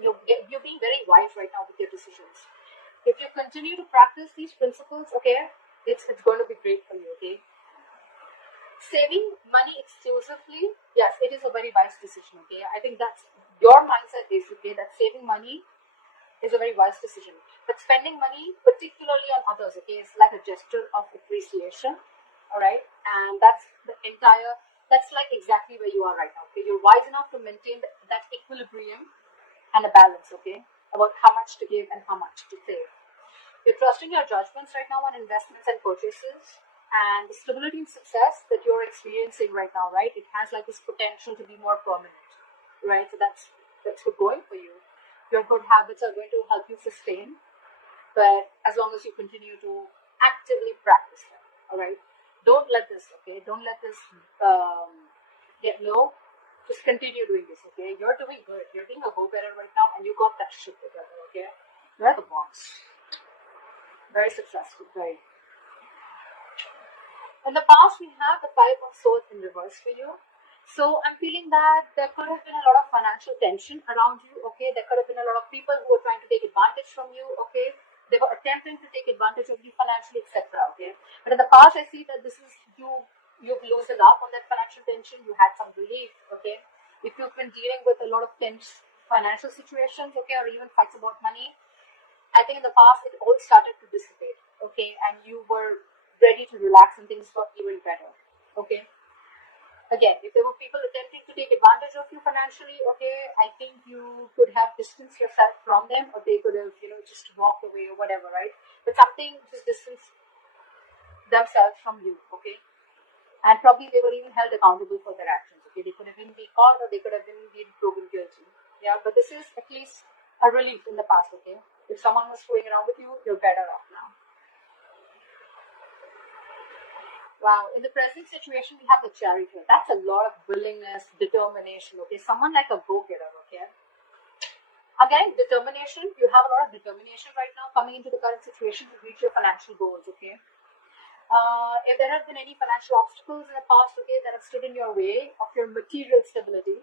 You're being very wise right now with your decisions. If you continue to practice these principles, okay, it's going to be great for you, okay. Saving money exclusively, yes, it is a very wise decision, okay. I think that's your mindset is, okay, that saving money is a very wise decision. But spending money, particularly on others, okay, is like a gesture of appreciation, all right? And that's like exactly where you are right now, okay? You're wise enough to maintain that equilibrium and a balance, okay, about how much to give and how much to save. You're trusting your judgments right now on investments and purchases, and the stability and success that you're experiencing right now, right? It has like this potential to be more permanent, right? So that's good going for you. Your good habits are going to help you sustain, but as long as you continue to actively practice them, all right? Don't let this, okay? Don't let this get low. Just continue doing this, okay? You're doing good. You're being a go-getter right now, and you got that shit together, okay? You're the boss. Very successful, very. In the past, we have the Five of Swords in reverse for you. So I'm feeling that there could have been a lot of financial tension around you, okay? There could have been a lot of people who were trying to take advantage from you, okay? They were attempting to take advantage of you financially, etc., okay? But in the past, I see that this is you've loosened up on that financial tension. You had some relief, okay? If you've been dealing with a lot of tense financial situations, okay, or even fights about money, I think in the past it all started to dissipate, okay, and you were ready to relax and things got even better, okay. Again, if there were people attempting to take advantage of you financially, okay, I think you could have distanced yourself from them, or they could have, just walked away or whatever, right? But something just distanced themselves from you, okay, and probably they were even held accountable for their actions, okay. They could have been caught, or they could have been proven guilty, yeah. But this is at least a relief in the past, okay. If someone was screwing around with you, you're better off now. Wow, in the present situation, we have the Chariot here. That's a lot of willingness, determination, okay? Someone like a go-getter, okay? Again, determination, you have a lot of determination right now coming into the current situation to reach your financial goals, okay? If there have been any financial obstacles in the past, okay, that have stood in your way of your material stability,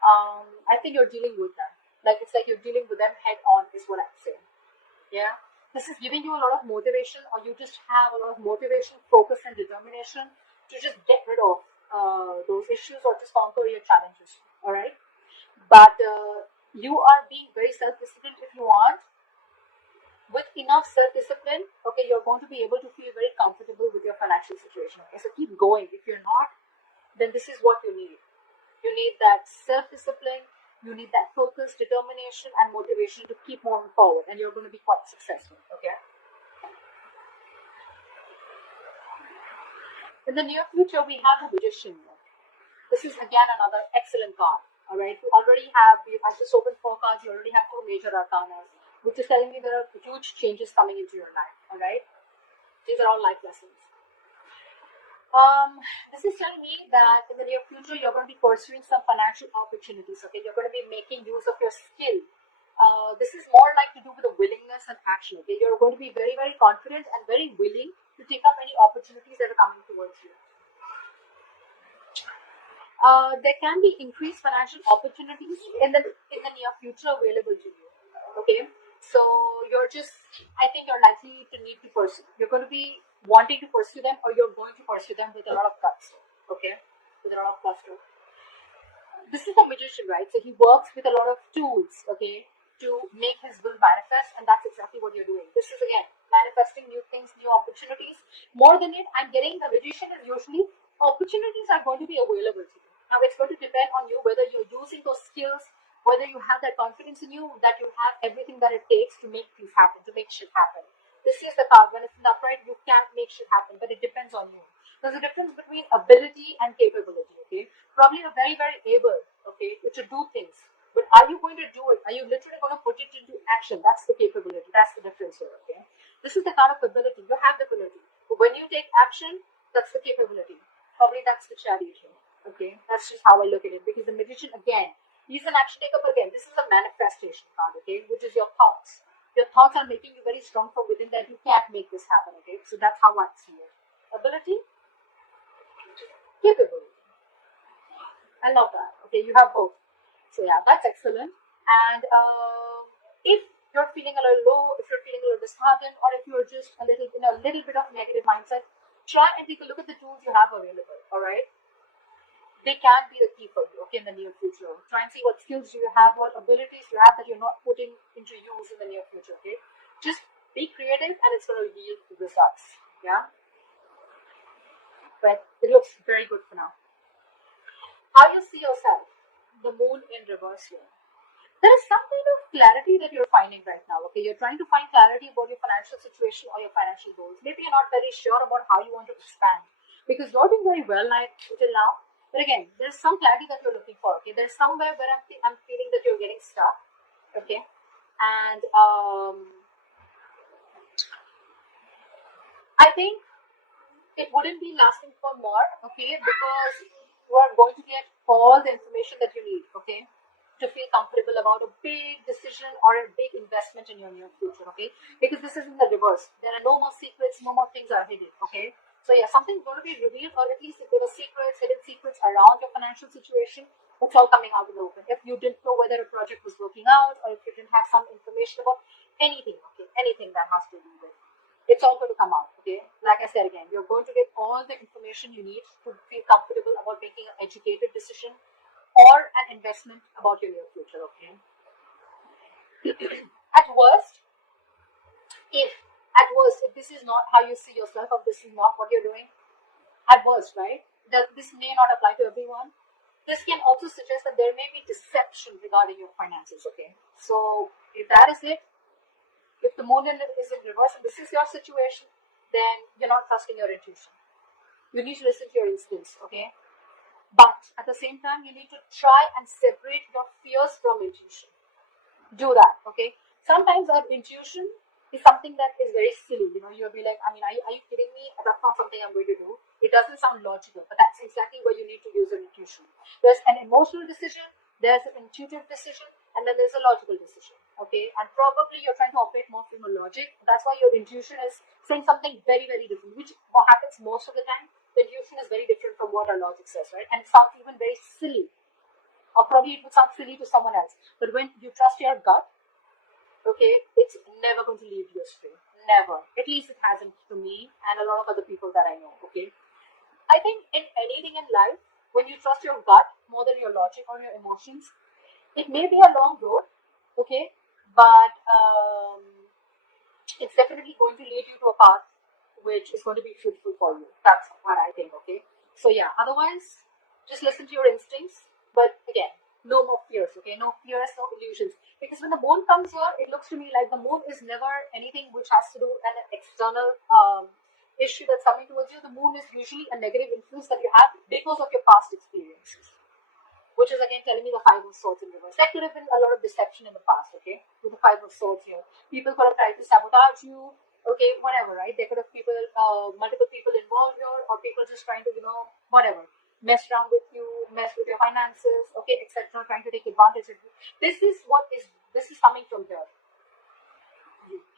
I think you're dealing with them. Like, it's like you're dealing with them head on, is what I'm saying. Yeah, this is giving you a lot of motivation, or you just have a lot of motivation, focus, and determination to just get rid of those issues or just conquer your challenges. All right, but you are being very self-disciplined if you want. With enough self-discipline, okay, you're going to be able to feel very comfortable with your financial situation. Okay, so keep going. If you're not, then this is what you need. You need that self-discipline. You need that focus, determination, and motivation to keep moving forward, and you're going to be quite successful. Okay. In the near future, we have the Magician. This is again another excellent card. All right. I just opened 4 cards. You already have 2 major arcana, which is telling me there are huge changes coming into your life. All right. These are all life lessons. This is telling me that in the near future, you're going to be pursuing some financial opportunities. Okay, you're going to be making use of your skill. This is more like to do with the willingness and action. Okay, you're going to be very, very confident and very willing to take up any opportunities that are coming towards you. There can be increased financial opportunities in the near future available to you. Okay, so I think you're likely to need to pursue. You're going to be wanting to pursue them, or you're going to pursue them with a lot of guts. Okay, with a lot of gusto. This is the Magician, right? So he works with a lot of tools. Okay, to make his will manifest, and that's exactly what you're doing. This is again manifesting new things, new opportunities. More than it, I'm getting the Magician is usually opportunities are going to be available to you. Now it's going to depend on you whether you're using those skills, whether you have that confidence in you that you have everything that it takes to make things happen, to make shit happen. This is the card. When it's in the upright, you can't make shit happen, but it depends on you. There's a difference between ability and capability, okay? Probably you're very, very able, okay, to do things. But are you going to do it? Are you literally going to put it into action? That's the capability. That's the difference here, okay? This is the kind of ability. You have the ability. But when you take action, that's the capability. Probably that's the Chariot here, okay? That's just how I look at it. Because the Magician, again, he's an action taker, but again, this is a manifestation card, okay? Which is your thoughts. Your thoughts are making you very strong from within that you can't make this happen, okay? So that's how I see it. Ability, capability. I love that. Okay, you have both. So yeah, that's excellent. And if you're feeling a little low, if you're feeling a little disheartened, or if you're just a little in a little bit of negative mindset, try and take a look at the tools you have available. All right, they can be the key for you. Okay, in the near future, try and see what skills do you have, what abilities you have that you're not putting into use in the near future. Okay, just be creative, and it's going to yield results. Yeah, but it looks very good for now. How do you see yourself? The moon in reverse here. There is some kind of clarity that you're finding right now. Okay, you're trying to find clarity about your financial situation or your financial goals. Maybe you're not very sure about how you want to expand because you're doing very well until now. But again, there's some clarity that you're looking for. Okay, there's somewhere where I'm feeling that you're getting stuck. Okay, and I think it wouldn't be lasting for more. Okay, because you are going to get all the information that you need. Okay, to feel comfortable about a big decision or a big investment in your near future, okay? Because this is in the reverse. There are no more secrets, no more things are hidden, okay? So yeah, something's going to be revealed, or at least if there were secrets, hidden secrets around your financial situation, it's all coming out in the open. If you didn't know whether a project was working out, or if you didn't have some information about anything, okay, anything that has to do with, it's all going to come out, okay? Like I said again, you're going to get all the information you need to feel comfortable about making an educated decision or an investment about your near future, okay? At worst, if this is not how you see yourself, or this is not what you're doing, at worst, right? This may not apply to everyone. This can also suggest that there may be deception regarding your finances, okay? So if that is it, if the moon is in reverse and this is your situation, then you're not trusting your intuition. You need to listen to your instincts, okay? But at the same time, you need to try and separate your fears from intuition. Do that, okay? Sometimes our intuition is something that is very silly. You'll be like, are you kidding me? That's not something I'm going to do. It doesn't sound logical, but that's exactly where you need to use your intuition. There's an emotional decision, there's an intuitive decision, and then there's a logical decision, okay? And probably you're trying to operate more from a logic. That's why your intuition is saying something very, very different, which what happens most of the time. The intuition is very different from what our logic says, right? And it sounds even very silly. Or probably it would sound silly to someone else. But when you trust your gut, okay, it's never going to lead you astray. Never. At least it hasn't to me and a lot of other people that I know, okay? I think in anything in life, when you trust your gut more than your logic or your emotions, it may be a long road, okay? But it's definitely going to lead you to a path which is going to be fruitful for you. That's what I think, okay? So yeah, otherwise, just listen to your instincts. But again, no more fears, okay? No fears, no illusions. Because when the moon comes here, it looks to me like the moon is never anything which has to do with an external issue that's coming towards you. The moon is usually a negative influence that you have because of your past experiences, which is again telling me the Five of Swords in reverse. There could have been a lot of deception in the past, okay? With the Five of Swords here. People could have tried to sabotage you, okay, whatever, right? There could have multiple people involved here, or people just trying to, whatever, mess around with you, mess with your finances, okay, etc., trying to take advantage of you. This is coming from here.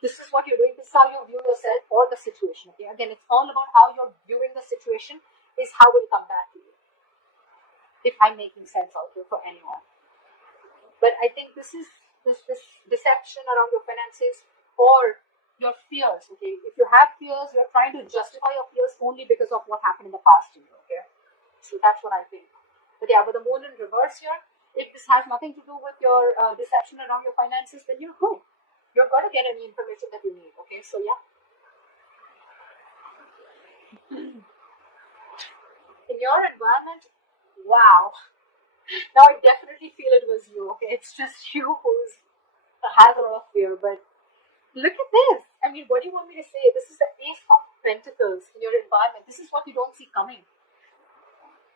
This is what you're doing. This is how you view yourself or the situation, okay? Again, it's all about how you're viewing the situation is how it will come back to you. If I'm making sense out here for anyone. But I think this deception around your finances or your fears, okay? If you have fears, you're trying to justify your fears only because of what happened in the past to you, okay? So that's what I think. But yeah, with the moon in reverse here, if this has nothing to do with your deception around your finances, then you're good. You're going to get any information that you need, okay? So yeah. In your environment, wow. Now I definitely feel it was you, okay? It's just you has a lot of fear, but look at this. I mean, what do you want me to say? This is the Ace of Pentacles in your environment. This is what you don't see coming.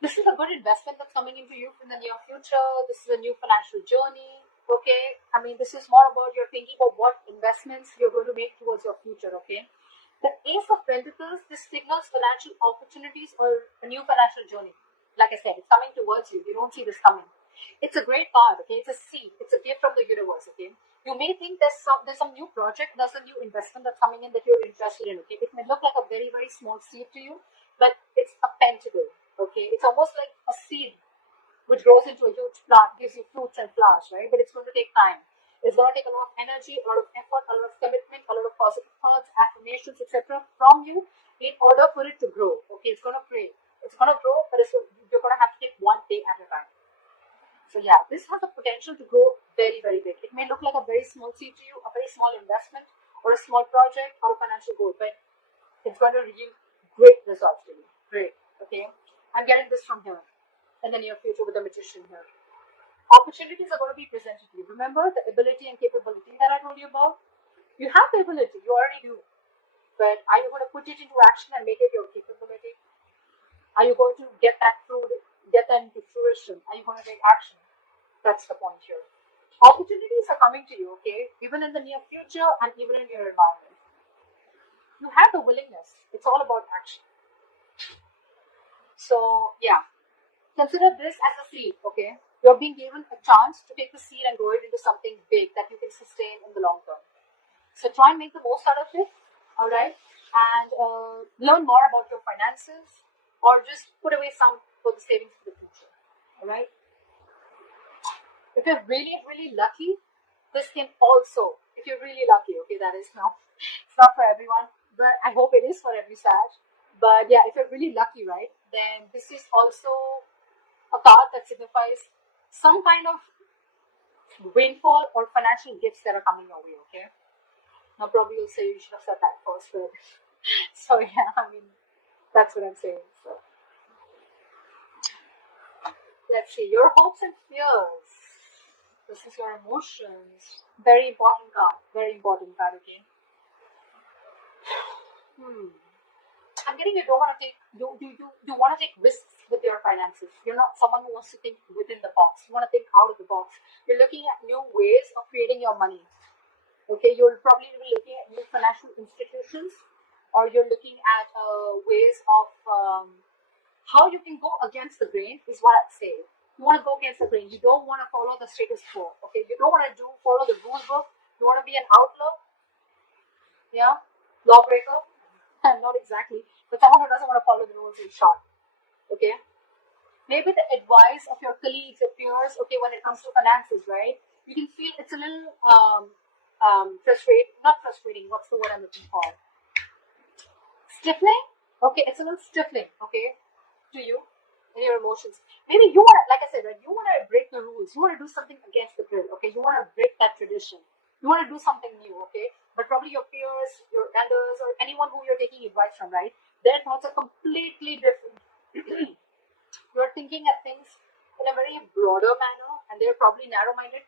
This is a good investment that's coming into you in the near future. This is a new financial journey, okay? I mean, this is more about you're thinking about what investments you're going to make towards your future, okay? The Ace of Pentacles, this signals financial opportunities or a new financial journey. Like I said, it's coming towards you. You don't see this coming. It's a great card, okay? It's a seed. It's a gift from the universe, okay? You may think there's some new project, there's a new investment that's coming in that you're interested in, okay? It may look like a very, very small seed to you, but it's a pentacle, okay? It's almost like a seed which grows into a huge plant, gives you fruits and flowers, right? But it's going to take time. It's going to take a lot of energy, a lot of effort, a lot of commitment, a lot of positive thoughts, affirmations, etc. from you in order for it to grow. Okay, it's going to pray. It's going to grow, but you're going to have to take one day at a time. So yeah, this has the potential to grow very, very big. It may look like a very small seed to you, a very small investment, or a small project, or a financial goal, but it's going to yield great results to you. Great. Okay. I'm getting this from here in the near future with the magician here. Opportunities are going to be presented to you. Remember the ability and capability that I told you about? You have the ability, you already do. But are you going to put it into action and make it your capability? Are you going to get that into fruition? Are you going to take action? That's the point here. Opportunities are coming to you, okay? Even in the near future and even in your environment. You have the willingness. It's all about action. So, yeah. Consider this as a seed, okay? You're being given a chance to take the seed and grow it into something big that you can sustain in the long term. So try and make the most out of it, all right? And learn more about your finances, or just put away some for the savings for the future, all right? If you're really, really lucky, this can also, if you're really lucky, okay, that is now, it's not for everyone, but I hope it is for every Sag. But yeah, if you're really lucky, right, then this is also a card that signifies some kind of windfall or financial gifts that are coming your way, okay? Now, probably you'll say you should have said that first, but so yeah, I mean, that's what I'm saying. So, let's see, your hopes and fears. This is your emotions. Very important card. Very important card, okay? I'm getting you don't want to take you want to take risks with your finances. You're not someone who wants to think within the box. You want to think out of the box. You're looking at new ways of creating your money. Okay, you'll probably be looking at new financial institutions, or you're looking at ways of how you can go against the grain. Is what I'd say. You want to go against the grain. You don't want to follow the status quo. Okay, you don't want to follow the rule book. You want to be an outlaw. Yeah, lawbreaker. Not exactly, but someone who doesn't want to follow the rules in short. Okay, maybe the advice of your colleagues, your peers. Okay, when it comes to finances, right? You can feel it's a little not frustrating. What's the word I'm looking for? Stifling. Okay, it's a little stifling. Okay, to you and your emotions. Maybe you want, like I said, right? You want to break the rules. You want to do something against the grill. Okay, you want to break that tradition. You want to do something new. Okay, but probably your peers, your elders, or anyone who you're taking advice from, right? Their thoughts are completely different. You're thinking at things in a very broader manner, and they're probably narrow-minded.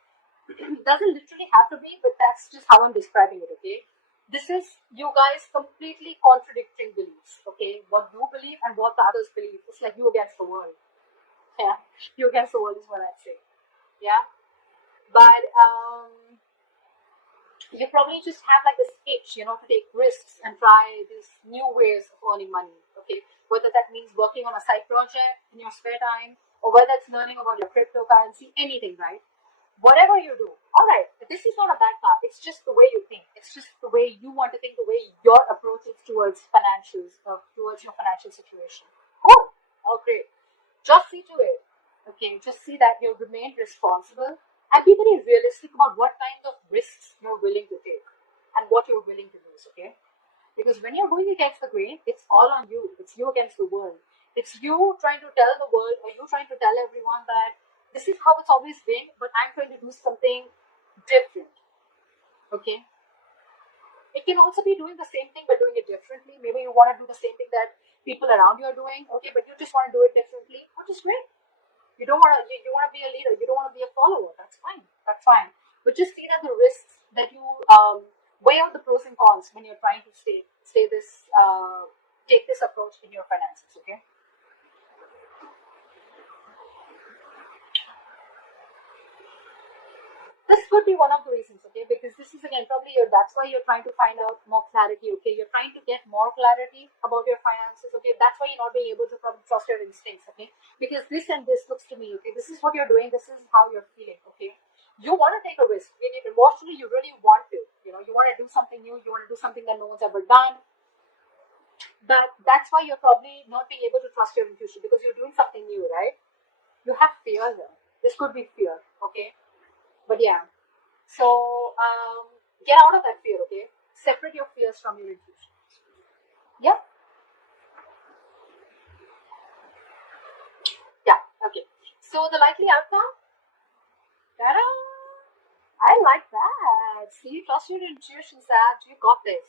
Doesn't literally have to be, but that's just how I'm describing it. Okay, this is you guys completely contradicting beliefs. Okay, what you believe and what the others believe. It's like you against the world. Yeah, you against the world is what I'd say. Yeah, but you probably just have like this itch, to take risks and try these new ways of earning money. Okay, whether that means working on a side project in your spare time, or whether it's learning about your cryptocurrency, anything, right? Whatever you do, all right. This is not a bad part. It's just the way you think. It's just the way you want to think. The way your approach is towards financials, towards your financial situation. Cool. Oh, great. Just see to it. Okay, just see that you remain responsible and be very realistic about what kinds of risks you're willing to take and what you're willing to lose, okay? Because when you're going against the grain, it's all on you. It's you against the world. It's you trying to tell the world, or you trying to tell everyone that this is how it's always been, but I'm trying to do something different, okay? It can also be doing the same thing but doing it differently. Maybe you want to do the same thing that people around you are doing, okay, but you just want to do it differently, which is great. You don't want to. You want to be a leader. You don't want to be a follower. That's fine. That's fine. But just see that the risks that you weigh out the pros and cons when you're trying to take this approach in your finances. Okay. This could be one of the reasons, okay, because this is again probably that's why you're trying to find out more clarity, okay, you're trying to get more clarity about your finances, okay, that's why you're not being able to probably trust your instincts, okay, because this and this looks to me, okay, this is what you're doing, this is how you're feeling, okay, you want to take a risk, emotionally you really want to, you want to do something new, you want to do something that no one's ever done, but that's why you're probably not being able to trust your intuition because you're doing something new, right? You have fear here. This could be fear, okay? But yeah, so get out of that fear, okay? Separate your fears from your intuition. Yeah, yeah, okay. So the likely outcome, ta-da! I like that. See, trust your intuition, Sag. You got this.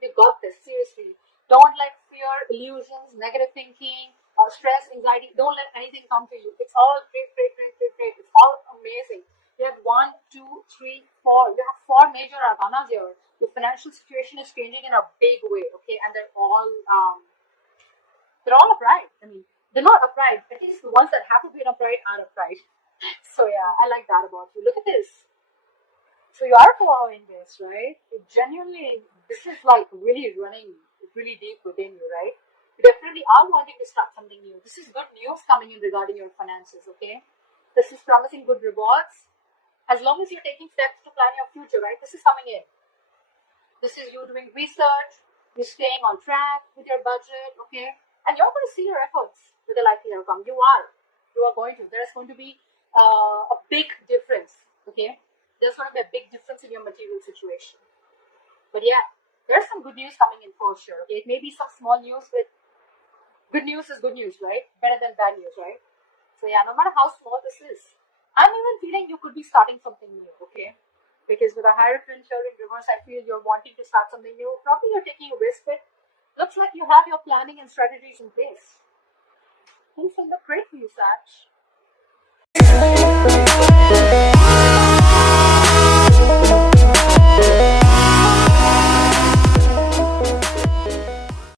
You got this. Seriously. Don't let fear, illusions, negative thinking, stress, anxiety, don't let anything come to you. It's all great, great, great, great, great. It's all amazing. You have one, two, three, four. You have four major arcanas here. Your financial situation is changing in a big way, okay? And they're all upright. I mean, they're not upright. At least the ones that have to be upright are upright. So yeah, I like that about you. Look at this. So you are following this, right? It genuinely, this is like really running really deep within you, right? You definitely are wanting to start something new. This is good news coming in regarding your finances, okay? This is promising good rewards. As long as you're taking steps to plan your future, right? This is coming in. This is you doing research, you're staying on track with your budget, okay? And you're going to see your efforts with a likely outcome. You are. You are going to. There's going to be a big difference, okay? There's going to be a big difference in your material situation. But yeah, there's some good news coming in for sure, okay? It may be some small news, but good news is good news, right? Better than bad news, right? So yeah, no matter how small this is, I'm even feeling you could be starting something new, okay? Because with a Hierophant here in reverse, I feel you're wanting to start something new. Probably you're taking a risk, but looks like you have your planning and strategies in place. Things will look great for you, Sag.